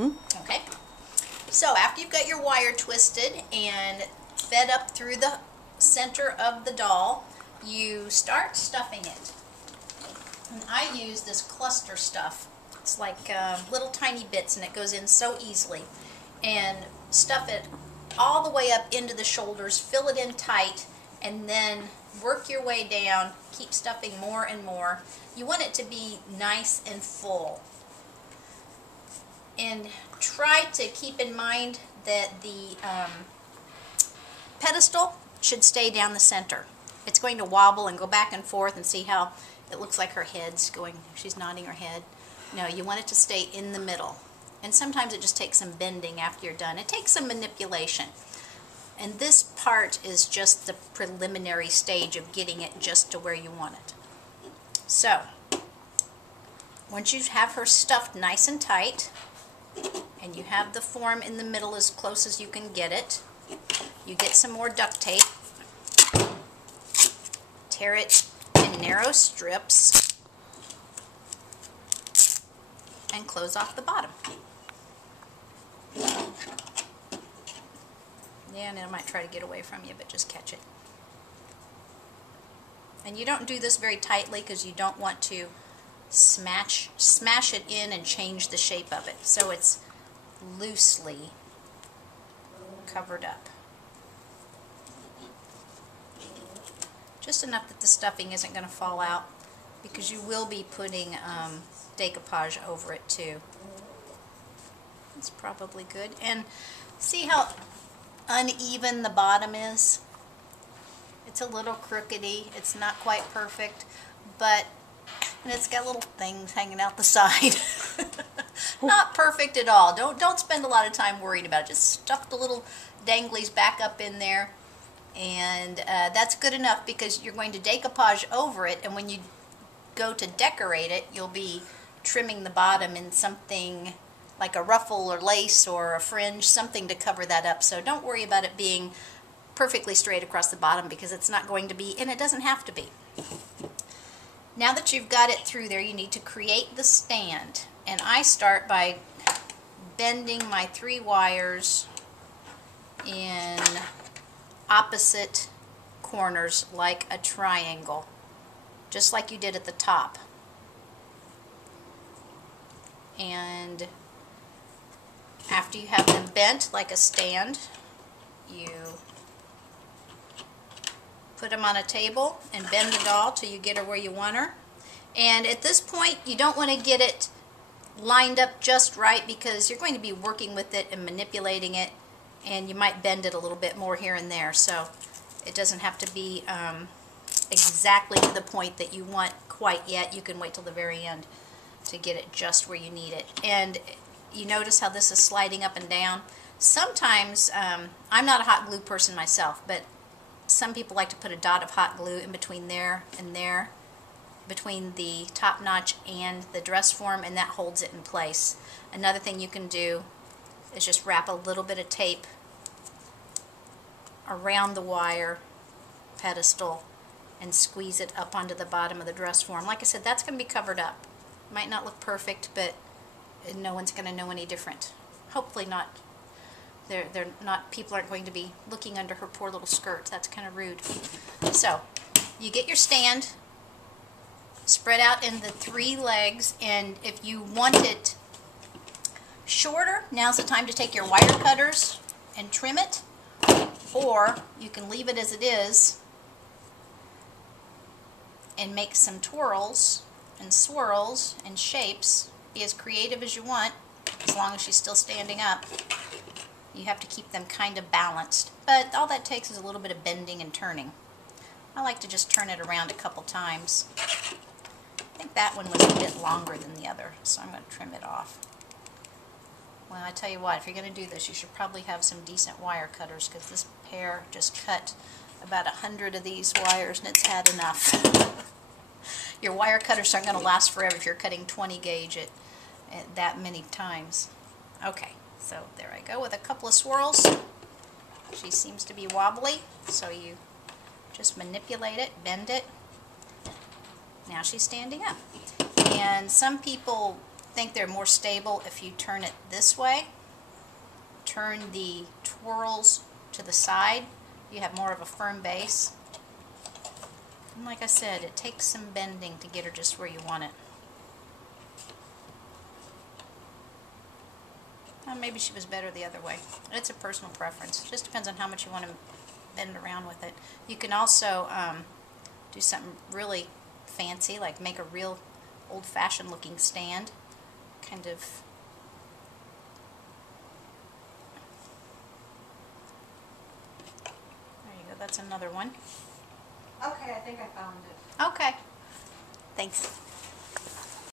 Okay. So after you've got your wire twisted and fed up through the center of the doll, you start stuffing it. And I use this cluster stuff. It's like little tiny bits, and it goes in so easily. And stuff it all the way up into the shoulders, fill it in tight, and then work your way down. Keep stuffing more and more. You want it to be nice and full. And try to keep in mind that the pedestal should stay down the center. It's going to wobble and go back and forth, and see how it looks like her head's going, she's nodding her head. No, you want it to stay in the middle. And sometimes it just takes some bending after you're done. It takes some manipulation. And this part is just the preliminary stage of getting it just to where you want it. So, once you have her stuffed nice and tight, and you have the form in the middle as close as you can get it, you get some more duct tape, tear it in narrow strips, and close off the bottom. Yeah, and it might try to get away from you, but just catch it. And you don't do this very tightly because you don't want to smash it in and change the shape of it. So it's loosely covered up. Just enough that the stuffing isn't going to fall out, because you will be putting decoupage over it too. It's probably good. And see how uneven the bottom is? It's a little crookedy. It's not quite perfect, but and it's got little things hanging out the side. Not perfect at all. Don't spend a lot of time worrying about it. Just stuff the little danglies back up in there, and that's good enough, because you're going to decoupage over it, and when you go to decorate it, you'll be trimming the bottom in something like a ruffle or lace or a fringe, something to cover that up. So don't worry about it being perfectly straight across the bottom, because it's not going to be, and it doesn't have to be. Now that you've got it through there, you need to create the stand. And I start by bending my 3 wires in opposite corners like a triangle, just like you did at the top. And after you have them bent like a stand, you put them on a table and bend the doll till you get her where you want her. And at this point, you don't want to get it lined up just right, because you're going to be working with it and manipulating it, and you might bend it a little bit more here and there. So it doesn't have to be exactly to the point that you want quite yet. You can wait till the very end to get it just where you need it. And you notice how this is sliding up and down. Sometimes, I'm not a hot glue person myself, but some people like to put a dot of hot glue in between there and there, between the top notch and the dress form, and that holds it in place. Another thing you can do is just wrap a little bit of tape around the wire pedestal and squeeze it up onto the bottom of the dress form. Like I said, that's going to be covered up. Might not look perfect, but no one's going to know any different. Hopefully not. They're not. People aren't going to be looking under her poor little skirt. That's kind of rude. So you get your stand spread out in the 3 legs, and if you want it shorter, now's the time to take your wire cutters and trim it, or you can leave it as it is and make some twirls and swirls and shapes. Be as creative as you want, as long as she's still standing up. You have to keep them kind of balanced, but all that takes is a little bit of bending and turning. I like to just turn it around a couple times. I think that one was a bit longer than the other, so I'm going to trim it off. Well, I tell you what, if you're going to do this, you should probably have some decent wire cutters, because this pair just cut about 100 of these wires, and it's had enough. Your wire cutters aren't going to last forever if you're cutting 20 gauge at that many times. Okay, so there I go with a couple of swirls. She seems to be wobbly, so you just manipulate it, bend it. Now she's standing up. And some people think they're more stable if you turn it this way. Turn the twirls to the side. You have more of a firm base. And like I said, it takes some bending to get her just where you want it. Maybe she was better the other way. It's a personal preference. It just depends on how much you want to bend around with it. You can also do something really fancy, like make a real old-fashioned looking stand. Kind of there you go, that's another one. Okay, I think I found it. Okay. Thanks.